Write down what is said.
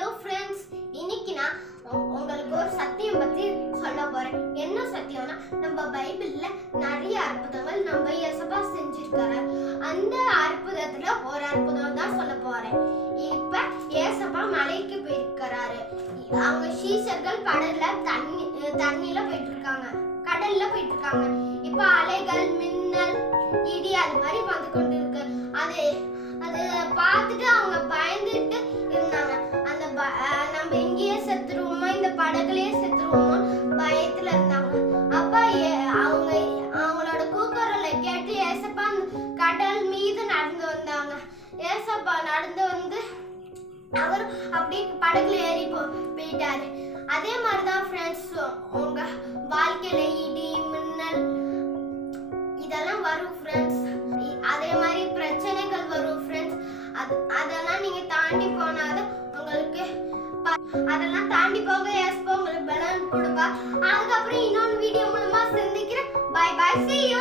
Hello friends இன்னைக்கு நான் உங்களுக்கு ஒரு சத்தியம் பத்தி சொல்ல போறேன். என்ன சத்தியம்னா நம்ம பைபிள்ல நிறைய அற்புதங்கள் நம்ம இயேசப்பா செஞ்சிருக்காரு. அந்த அற்புதத்துல ஒரு அற்புதம் தான் சொல்ல போறேன். இப்ப இயேசப்பா மலைக்கு போயிருக்கிறாரு. அவங்க சீசர்கள் கடல்ல தண்ணி தண்ணியில போயிட்டு இருக்காங்க கடல்ல போயிட்டு இருக்காங்க இப்ப அலைகள் மின்னல் இடி அது மாதிரி வந்து கொண்டு இருக்கு அது அது பார்த்துட்டு அவங்க ஏசப்பா நடந்து வந்து அவர் அப்படியே படகுல ஏறி போயிட்டாரு. அதே மாதிரிதான் ஃப்ரெண்ட்ஸ் உங்க வாழ்க்கையில இடி மின்னல் இதெல்லாம் வரும் ஃப்ரெண்ட்ஸ் அதே மாதிரி பிரச்சனைகள் வரும் ஃப்ரெண்ட்ஸ் அது அதெல்லாம் நீங்க தாண்டி போனாதான் உங்களுக்கு அதெல்லாம் தாண்டி போக எஸ்போ உங்களுக்கு பலன் கொடுப்பா. அதுக்கப்புறம் இன்னொன்று வீடியோ மூலமா சந்திக்கிறேன். By by C you